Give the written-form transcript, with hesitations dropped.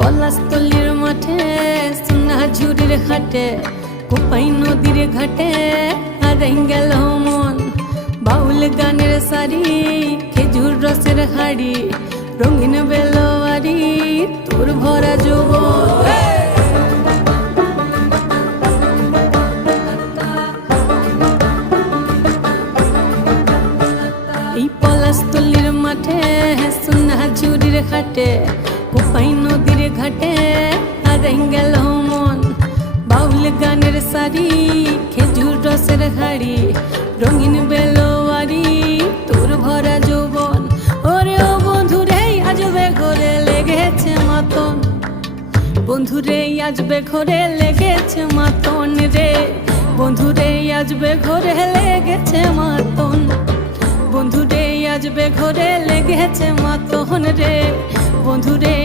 পলাশতলির মাঠে সোনাঝুরির ঘাটে কোপাই নদীর ঘাটে হারাই গেল মন। বাউল গানের শাড়ি খেজুর রসের হাড়ি রঙিন বেলোয়ারি তোর ভরা যৌবন। এই পলাশতলির মাঠে সোনাঝুরির ঘাটে কোপাই নদীর ঘাটে হারাই গেল মন। বাউল গানের শাড়ি খেজুর রসের হাড়ি রঙিন বেলোয়ারি তোর ভরা যৌবন। ওরে ও বন্ধুরে আজবে ঘরে লেগেছে মাতন, বন্ধুরে আজবে ঘরে লেগেছে মাতন রে, বন্ধুরে আজবে ঘরে লেগেছে মাতন, বন্ধুরে আজবে ঘরে লেগেছে মাতন রে, বন্ধুরে।